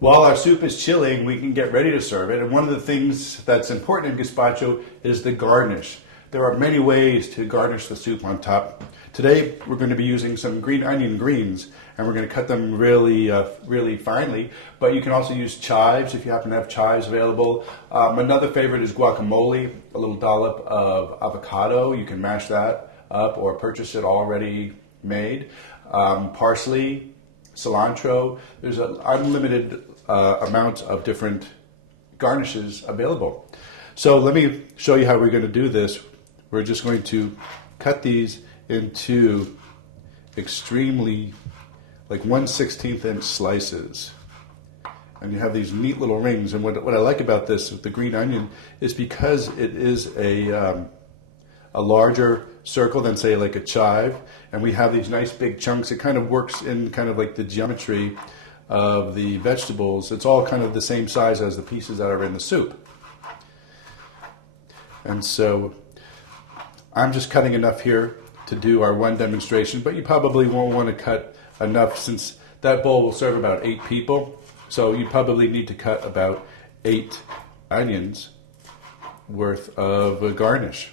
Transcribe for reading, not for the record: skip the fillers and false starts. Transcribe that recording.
While our soup is chilling, we can get ready to serve it. And one of the things that's important in gazpacho is the garnish. There are many ways to garnish the soup on top. Today, we're going to be using some green onion greens, and we're going to cut them really finely. But you can also use chives if you happen to have chives available. Another favorite is guacamole, a little dollop of avocado. You can mash that up or purchase it already made. Parsley, cilantro. There's an unlimited amount of different garnishes available. So let me show you how we're going to do this. We're just going to cut these into extremely, like 1/16 inch slices. And you have these neat little rings. And what I like about this with the green onion is because it is a larger circle than, say, like a chive, and we have these nice big chunks. It kind of works in kind of like the geometry of the vegetables. It's all kind of the same size as the pieces that are in the soup. And so I'm just cutting enough here to do our one demonstration, but you probably won't want to cut enough since that bowl will serve about 8 people. So you probably need to cut about 8 onions worth of a garnish.